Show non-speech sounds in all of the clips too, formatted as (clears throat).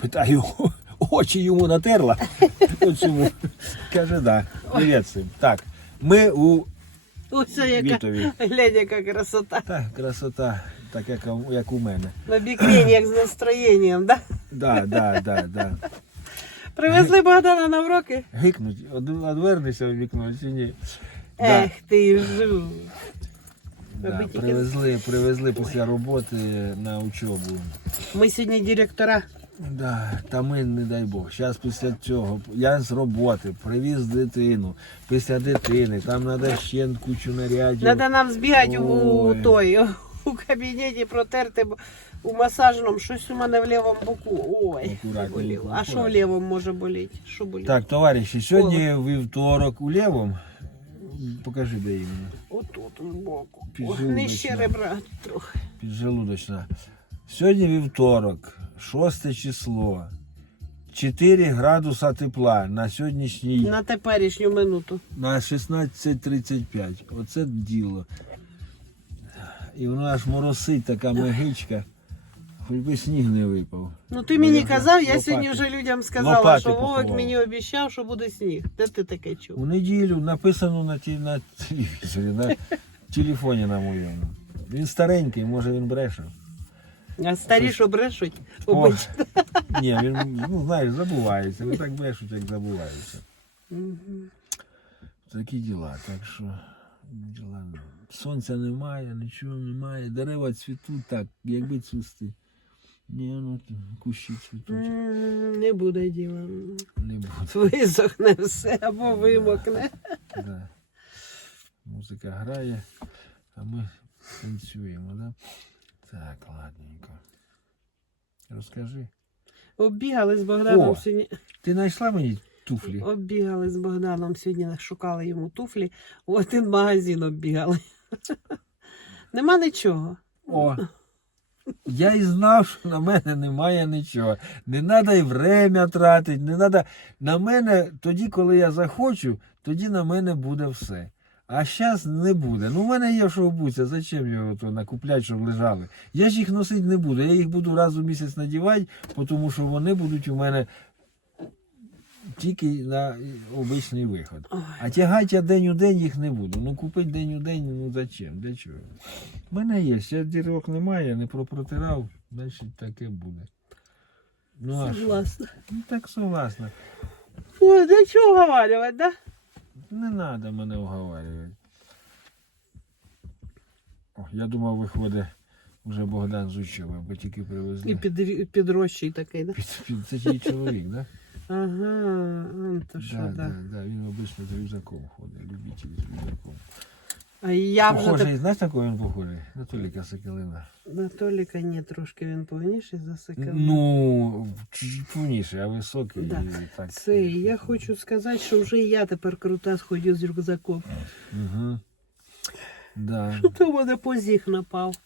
Питаю, (laughs) очі йому натерла. (laughs) Оцьому. Каже, да. Привіт, син. Так, ми у Ось яка Вітові. глянь, яка красота. Так, красота, так як, у- як у мене. На бікрені, як з настроєнням, да? Да, да, да, да. Привезли Богдана на вроки? Гикнуть, од- одвернешся в вікно чи ні? Да, Ех ти жу. да, тільки- привезли, привезли після роботи на учобу. Ми сьогодні директора. Да, та ми, не дай Бог. Зараз після цього я з роботи привіз дитину. Після дитини там треба ще кучу нарядів. Треба нам збігати у Ой. той, (laughs) у кабінеті протерти у масажному. Щось у мене в лівому боку. Ой, боліло. А що в лівому може боліти? Що болить? Так, товариші, сьогодні вівторок у лівому. Покажи, де іменно. Отут збоку. Нижче ребра трохи. Піджелудочна. Сьогодні вівторок, 6 число. 4 градуса тепла на сьогоднішній На теперішню минуту. на 16.35. Оце діло. І воно аж моросить така мегичка. Хоч би сніг не випав. Ну ти мені казав, я сьогодні вже людям сказала, Лопати що Вовик поховав. мені обіцяв, що буде сніг. Де ти таке чув? У неділю написано на, ті, на телевізорі, на (laughs) телефоні на моєму. Він старенький, може він бреше. А старі, що брешуть, О, (laughs) ні, він, ну знаєш, забувається. Не так брешуть, як забуваються. Мгм. Такі діла. Так що діла. Сонця немає, нічого немає. Дерева цвітуть так, якби цвісти. Ні, ну кущі цвітуть. Не буде діла. Не буде. Висохне все або вимокне. Да. Музика грає, а ми танцюємо, да? Так, ладненько. Розкажи. Оббігали з Богданом О. сьогодні. Ти знайшла мені туфлі? Оббігали з Богданом сьогодні, шукали йому туфлі. У один магазин оббігали. (laughs) Нема нічого. О! Я і знав, що на мене немає нічого. Не треба і время тратити, не треба. На мене тоді, коли я захочу, тоді на мене буде все. А зараз не буде. Ну, в мене є що обуться, зачем його то накупляти, щоб лежали. Я ж їх носити не буду. Я їх буду раз у місяць надівати, тому що вони будуть у мене тільки на обичний виход. А тягати я день у день їх не буду. Ну купити день у день, ну зачем? Для чого? У мене є, ще дірок немає, не пропротирав, значить таке буде. Ну а що? Ну так согласна. Ой, для чого говорити, да? Не треба мене уговарювати. О, я думав, виходить вже Богдан з Учова, бо тільки привезли. І під, підрощий такий, да? Під, під, це її чоловік, так? Да? Ага, он то що, Да, да. да, да, він обично з рюкзаком ходить, любитель з рюкзаком. А я вже Похожий, так... знаєш, він похожий? На Толіка Соколина. На Толіка ні, трошки він повніший за Сокола. Ну, чуть повніше, а високий. Да. і Так. Це я хочу сказати, що вже я тепер крута сходю з рюкзаком. Угу. Да. (laughs) Що то в мене позіг напав.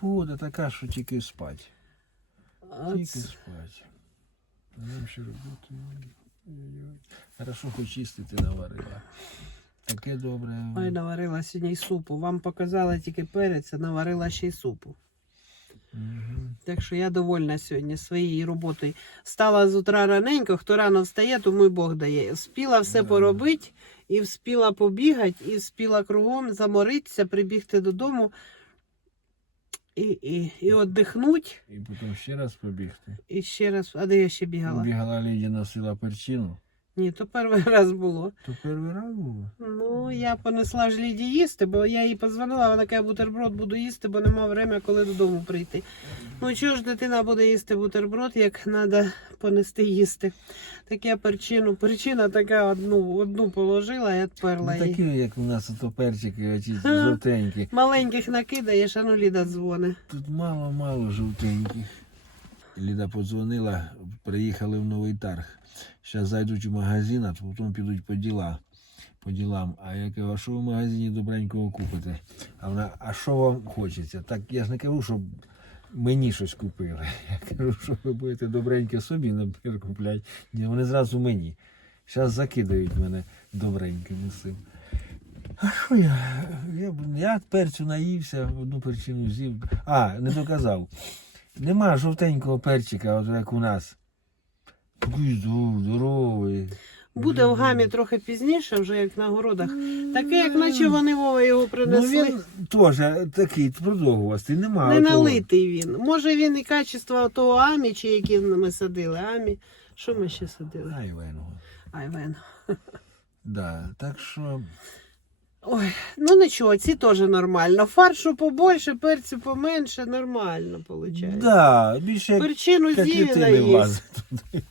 Погода така, що тільки спать. А Тільки спать. Нам ще роботи. Ой-ой. Хорошо, хоч чистити наварила. Таке добре. Ой, наварила сьогодні й супу. Вам показала тільки перець, а наварила ще й супу. Мгм. Так що я довольна сьогодні своєю роботою. Стала з утра раненько, хто рано встає, тому й Бог дає. Вспіла все Да. поробити, і вспіла побігати, і вспіла кругом заморитися, прибігти додому і, і, і віддихнуть. І потім ще раз побігти. І ще раз, а де я ще бігала? Бігала Лідія носила перчину. Ні, то перший раз було. То перший раз було. Ну, я понесла ж Ліді їсти, бо я їй позвонила, вона каже, бутерброд буду їсти, бо нема времени, коли додому прийти. Ну, чого ж дитина буде їсти бутерброд, як треба понести їсти. Так я перчину, перчина така одну, одну положила і відперла Ну, її. такі, як у нас ото перчики, оці жовтенькі. Маленьких накидаєш, а ну Ліда дзвони. Тут мало-мало жовтеньких. Ліда подзвонила, приїхали в новий тарг. Зараз зайдуть у магазин, а потім підуть по діла. По ділам. А я кажу, а що ви в магазині добренького купите? А вона, а що вам хочеться? Так я ж не кажу, щоб мені щось купили. (laughs) Я кажу, що ви будете добреньке собі наприклад, купляти. Ні, вони зразу мені. Зараз закидають мене добреньким усім. А що я? Я, я перцю наївся, одну перчину з'їв. А, не доказав. Нема жовтенького перчика, от як у нас. Такий здоровий. Буде в гамі трохи пізніше, вже як на городах. Таке, як наче вони Вова його Ну принесли. він теж такий продовгувастий, нема. Не налитий він. Може він і качество того амі, чи які ми садили. Амі. Що ми ще садили? Ай, вену. Айвен. Да, так що Ой, ну нічого, ці теж нормально. Фаршу побольше, перцю поменше, нормально виходить. да, більше як Перчину влазить туди.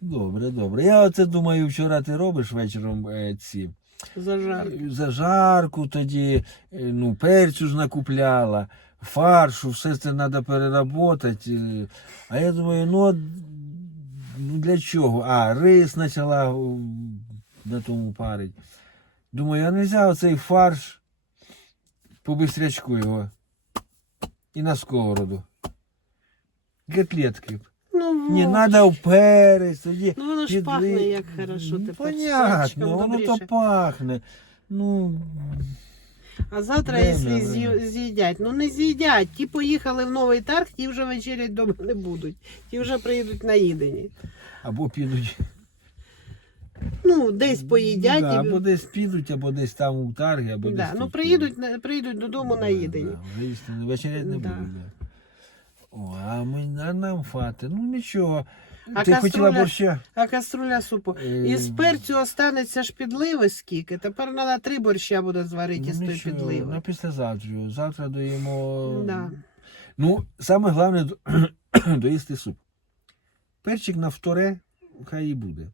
Добре, добре. Я оце думаю, вчора ти робиш вечором е, ці Зажар. е, зажарку тоді, е, ну, перцю ж накупляла, фаршу, все це треба переработати. е. А я думаю, ну, от, ну для чого? А, рис почала о, на тому парить. Думаю, а не можна оцей фарш по бистрячку його і на сковороду. Котлетки. Ну, Не треба в перець, тоді. Ну воно ж підли- пахне як хорошо. Ну, з Понятно, воно то пахне. Ну, А завтра, Время, якщо з'ї- з'їдять, ну не з'їдять. Ті поїхали в новий тарг, ті вже вечерять вдома не будуть. Ті вже приїдуть наїдені. або підуть. Ну, десь поїдять. Да, і... або десь підуть, або десь там у тарги, або да. десь. Ну тут приїдуть, підуть. на- приїдуть додому Да, наїдені. Да, не вечерять не Да. будуть. О, а, ми, а нам фати. Ну нічого. А Ти хотіла борща? А каструля супу. Е, Із перцю останеться ж підливи скільки. Тепер треба три борща буде зварити Ну, із тої підливи. На післязавтра. Завтра доїмо. Да. Ну, саме головне (clears throat) доїсти суп. Перчик на вторе, хай і буде.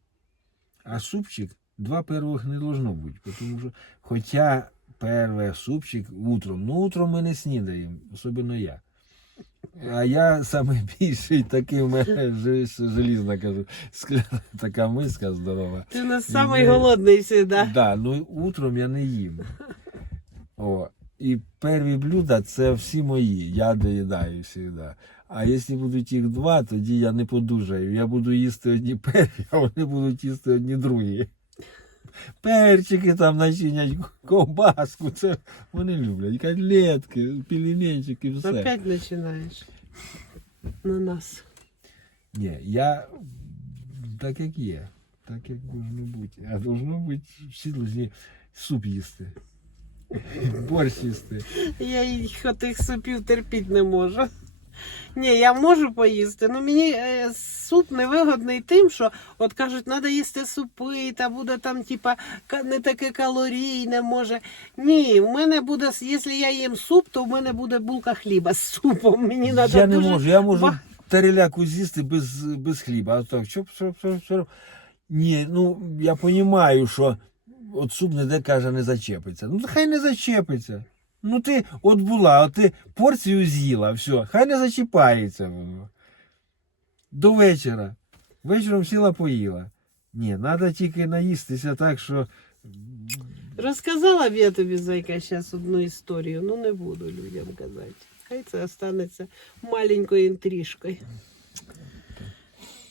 А супчик два первих не должно бути. Тому що, хоча перше супчик утром, ну утром ми не снідаємо, особливо я. А я саме (laughs) більший такий в мене же- желізна кажу, скляна така миска здорова. Ти у нас голодний завжди. Да, ну утром я не їм. О, і перві блюда це всі мої. Я доїдаю завжди. А якщо будуть їх два, тоді я не подужаю. Я буду їсти одні перві, а вони будуть їсти одні другі. Перчики там начинять, ковбаску, це вони люблять. Котлетки, пельменчики, все. Опять починаєш. На нас. Ні, я так як є, так як должно бути. А должно бути, всі должні суп їсти. Борщ їсти. Я їх отих супів терпіти не можу. Ні, я можу поїсти, але мені е, суп невигодний тим, що от кажуть, треба їсти супи, та буде там, типа, не таке калорійне може. Ні, в мене буде, якщо я їм суп, то в мене буде булка хліба з супом. Мені треба я не дуже... можу, я можу тареляку з'їсти без, без хліба. А так, чоп, чоп, чоп, чоп. Ні, ну я розумію, що от суп ніде каже, не зачепиться. Ну, хай не зачепиться. Ну ти от була, от ти порцію з'їла, все, хай не зачіпається воно. До вечора. Вечором сіла поїла. Ні, треба тільки наїстися так, що. Розказала б я тобі, зайка, зараз одну історію, ну не буду людям казати. Хай це останеться маленькою інтрижкою.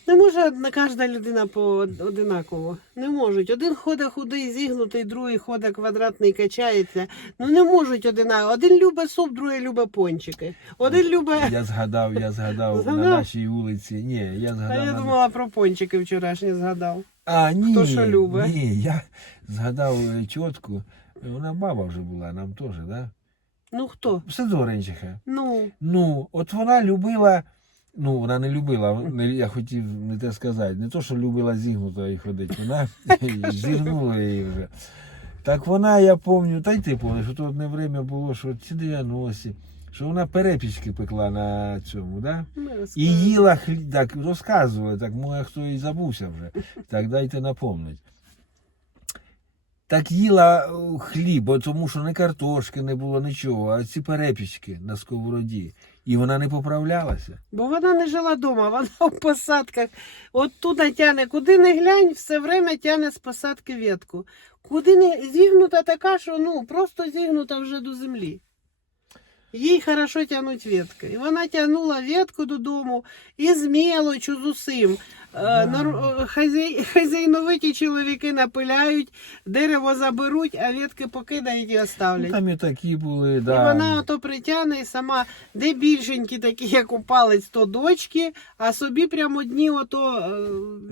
Не може одна кожна людина по одинаково. Не можуть. Один ходить худий, зігнутий, другий ходить квадратний, качається. Ну не можуть одинаково. Один любить суп, другий любить пончики. Один любить. Я згадав, я згадав на нашій вулиці. Ні, я А я думала про пончики вчорашні згадав. А, ні, Хто що любить? Ні, я згадав е, тітку. Вона баба вже була, нам теж, да? Ну хто? Сидоренчиха. Ну, Ну, от вона любила. Ну, вона не любила, не- я хотів не те сказати, не то, що любила зігнуто і ходити, вона (laughs) зігнула її вже. Так вона, я пам'ятаю, та й ти пам'ятаєш, що то одне время було, що ці 90 що вона перепічки пекла на цьому, да? І їла хліб, так розказували, так може хто і забувся вже. Так дайте напомнить. Так їла е, хліб, бо тому що не картошки не було нічого, а ці перепічки на сковороді. І вона не поправлялася. Бо вона не жила вдома, вона в посадках. От туди тяне, куди не глянь, все время тяне з посадки ветку. Куди не зігнута така, що ну просто зігнута вже до землі. Їй хорошо тягнуть ветки. І вона тягнула ветку додому і з мелочу, з усім. Нар- е, Хазяйновиті (laughs) чоловіки напиляють, дерево заберуть, а ветки покидають і Ну, оставлять. Там і такі були, І да. вона ото притягне і сама, де більшенькі такі, як у палець, то дочки, а собі прямо одні ото,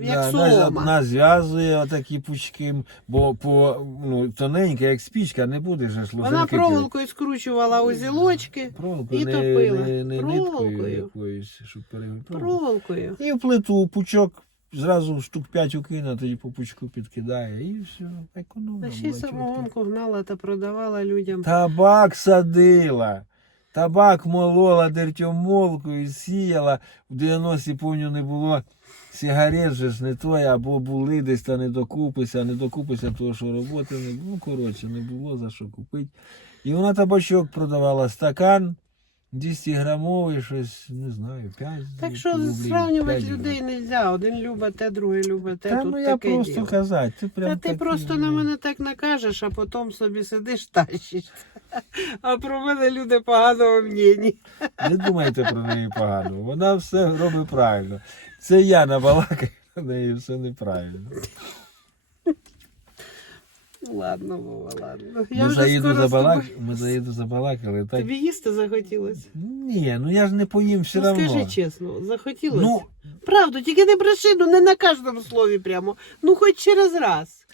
е, як Да, солома. на- Нав'язує отакі пучки, бо по ну, тоненьке, як спічка, не будеш же ж Вона лозинки проволокою скручувала узілочки, Проволокою, і не, топила. не, не ниткою Проволокою. якоюсь, щоб переготувати. проволокою. І в плиту пучок зразу штук 5 укине, тоді по пучку підкидає і все, економно. Та ще й чітко. самогонку гнала та продавала людям. Табак садила. Табак молола дертьомолкою, сіяла. В 90-ті, помню, не було сигарет же ж не той, або були десь та не докупися, не докупися, того, що роботи не було. Ну, коротше, не було за що купити. І вона табачок продавала стакан 200 грамовий, щось, не знаю, 5 Так що рублів, зрівнювати 5 людей не можна. Один любить те, другий любить те. Та Тут ну я таке просто діло. казати, ти прям Та ти такий, просто ну, на мене так накажеш, а потім собі сидиш тащиш. А про мене люди поганого мнені. Не думайте про неї погано. Вона все робить правильно. Це я набалакаю, а в неї все неправильно. Ну, Ладно, Вова, ладно. Ми вже заїду скоро з забалак... тобою- Ми заїду забалакали, так. Тобі їсти захотілося? Ні, ну я ж не поїм все ну, одно. скажи чесно, захотілося? Ну, Правду, тільки не бреши, ну не на кожному слові прямо. Ну хоч через раз.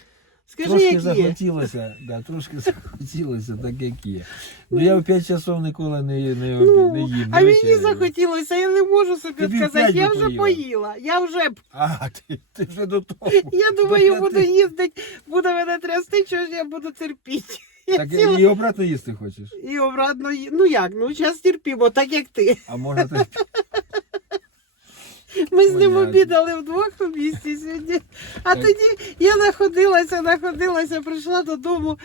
Скажи, трошки як є. захотілося, да, трошки (laughs) захотілося, так як є. Ну я в 5 часов ніколи не, не, не, Ну, їм. не а мені вечеряю. захотілося, я не можу собі Тобі сказати, п'ять я би вже поїла. поїла, я вже б- А, ти, ти вже до того. я До думаю, п'яти. буду їздити, буду мене трясти, чого ж я буду терпіти. Я Так ціла- і обратно їсти хочеш? І обратно, ї- ну як, ну зараз терпімо, так як ти. А може ти Ми з ним обідали вдвох у місті сьогодні. А тоді я находилася, находилася, прийшла додому,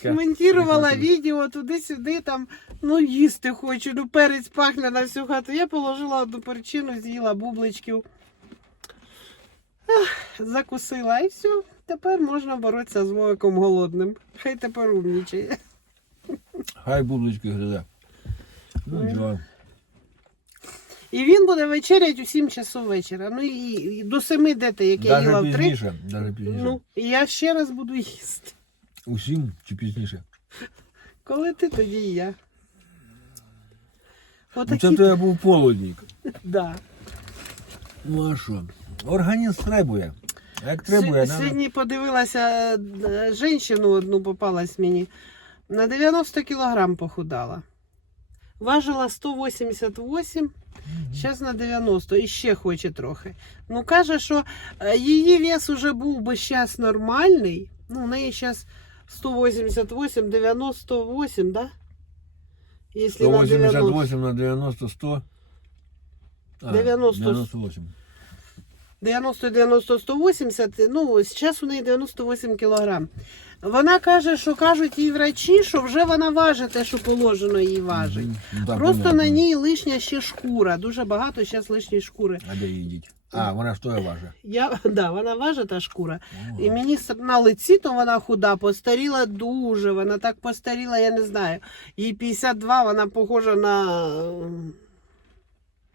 смонтувала відео туди-сюди, там, ну їсти хочу, ну перець пахне на всю хату. Я положила одну перчину, з'їла бубличків. Закусила і все. Тепер можна боротися з вовиком голодним. Хай тепер умнічає. Хай бублички гризе. Ну, нічого. І він буде вечерять у 7 часов вечора. Ну і, і до 7 дете, як я їла Даже в 3. пізніше. Даже пізніше. Ну, і я ще раз буду їсти. Усім чи пізніше? Коли ти, тоді і я. Ну, Отакі, це в тебе був полудник. (laughs) да. Ну а що? Організм требує. А Як требує, С- надо... Сьогодні подивилася е, жінку одну попалась мені. На 90 кілограм похудала. Важила 188, зараз на 90 і ще хоче трохи. Ну, каже, що е, її вес уже був би зараз нормальний. Ну, у неї зараз 188, 98, да? Якщо на 90. 188 на 90, 100. А, 90. 98. 90, 90, 180, ну, зараз у неї 98 кілограм. Вона каже, що кажуть їй врачі, що вже вона важить те, що положено їй важить. Мгм. Ну, Просто понятно. на ній лишня ще шкура. Дуже багато зараз лишньої шкури. А де її діть? А, вона ж тоє важить. Я, да, вона важить та шкура. І мені с- на лиці то вона худа, постаріла дуже. Вона так постаріла, я не знаю. Їй 52, вона похожа на.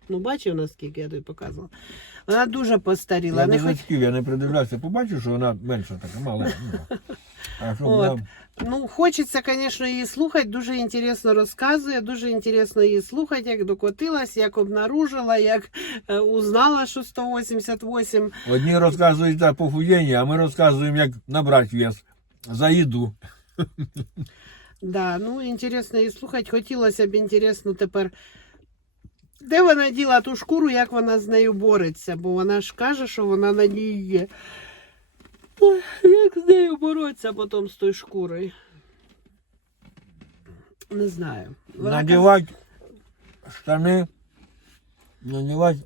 Ну, бачив наскільки я тобі показувала. Вона дуже постаріла. Я не хоч... зачків, я не придивлявся, побачив, що вона менша така, маленька. Ну. А що От. вона... Ну, хочеться, звісно, її слухати. Дуже інтересно розказує, дуже інтересно її слухати, як докотилась, як обнаружила, як е, узнала, що 188. Одні розказують за похудіння, а ми розказуємо, як набрати вес за їду. Да, ну інтересно її слухати. Хотілося б інтересно тепер. Де вона діла ту шкуру, як вона з нею бореться, бо вона ж каже, що вона на ній є. Як з нею боротися потім з тою шкурою? Не знаю. Вона Надівати штани, надівати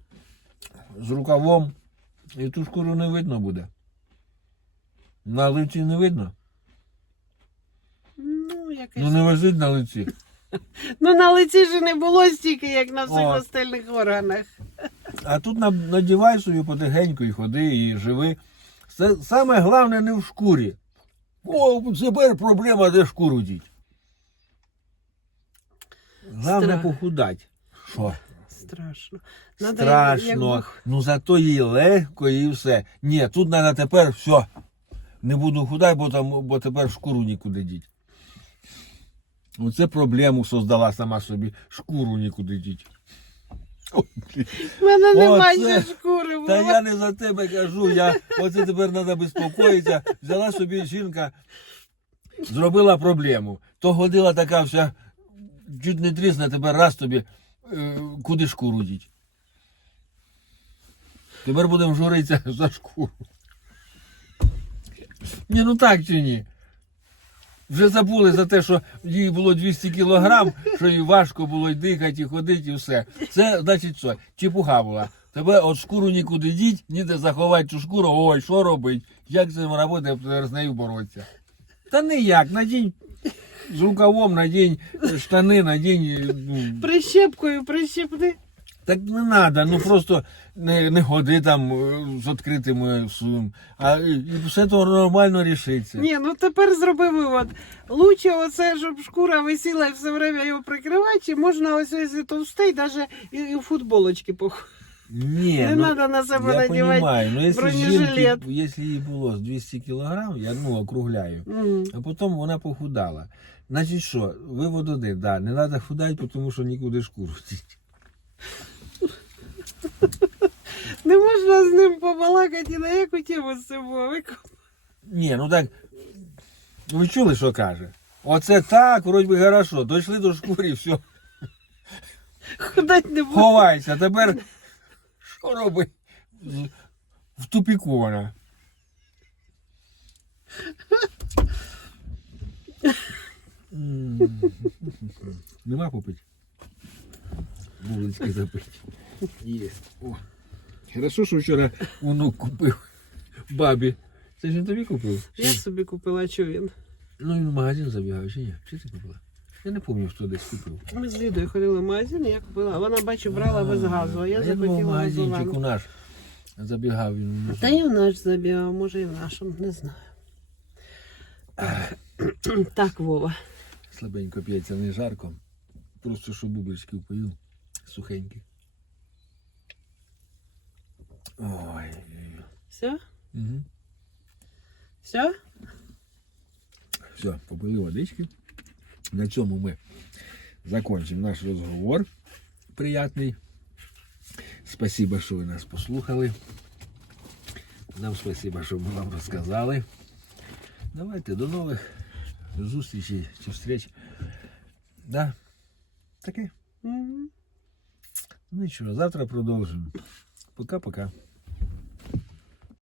з рукавом, і ту шкуру не видно буде. На лиці не видно. Ну, якось... Ну не висить на лиці. (laughs) Ну, на лиці ж не було стільки, як на всіх О. остальних органах. А тут на- надівай собі потихеньку і ходи, і живи. Це саме головне не в шкурі. О, тепер проблема, де шкуру діть. Головне Страх. похудати. Що? Страшно. Надо, Страшно. якби- Ну зато їй легко і все. Ні, тут треба тепер все. Не буду худай, бо там, бо тепер шкуру нікуди діть. Оце проблему создала сама собі. Шкуру нікуди діть. В мене немає шкури. Та я не за тебе кажу, я оце тепер треба безпокоїтися. Взяла собі жінка, зробила проблему. То ходила така вся, чуть не трісна, тепер раз тобі, е, куди шкуру діть. Тепер будемо журитися (laughs) за шкуру. Ні, ну так чи ні? Вже забули за те, що їй було 200 кілограм, що їй важко було й дихати, і ходити, і все. Це значить що? Чепуха була. Тебе от шкуру нікуди діть, ніде заховати цю шкуру, ой, що робить? Як це робити, тепер з нею боротися? Та ніяк, надінь з рукавом, надінь штани, надінь. Ну, Прищепкою, прищепни. так не треба, ну просто не, не ходи там е, з відкритими сум. А і все то нормально рішиться. Ні, ну тепер зроби вивод. Лучше оце, щоб шкура висіла і все время його прикривати, чи можна ось якщо товстий, навіть і, і в футболочки пох. Ні, Не ну, треба на себе я надівати. понимаю, но если бронежилет. їй було з 200 кілограм, я ну округляю, М. а потім вона похудала. Значить що, вивод один, да, не треба худати, тому що нікуди шкуру. Не можна з ним побалакати на яку тему з собою. Ні, ну так, ви чули, що каже? Оце так, вроді би хорошо, дійшли до шкури, все, Ходати не буду. ховайся, тепер що робить? В тупіку вона. М. Нема попить? Вулички запить. Є. О. Хорошо, що вчора онук купив бабі. Це ж він тобі купив? Я собі купила що він. Ну він в магазин забігав, чи ні? Чи ти купила? Я не пам'ятаю, хто десь купив. Ми з Лідою ходили в магазин, і я купила. Вона, бачу, брала без газу, а я думав, захотіла магазинчик газовану. у наш забігав він. Та і в наш забігав, може і в нашому, не знаю. Так, Вова. Слабенько п'ється, не жарко. Просто що бублички пою, сухенькі. Ой. Все? Угу. Все? Все, попили водички. На цьому ми закончимо наш розговор приятний. Спасибо, що ви нас послухали. Нам спасибо, що ми вам розказали. Давайте до нових зустрічей чи встреч. Да? Таке. Мгм. Ну нічого, завтра продовжимо. Пока-пока.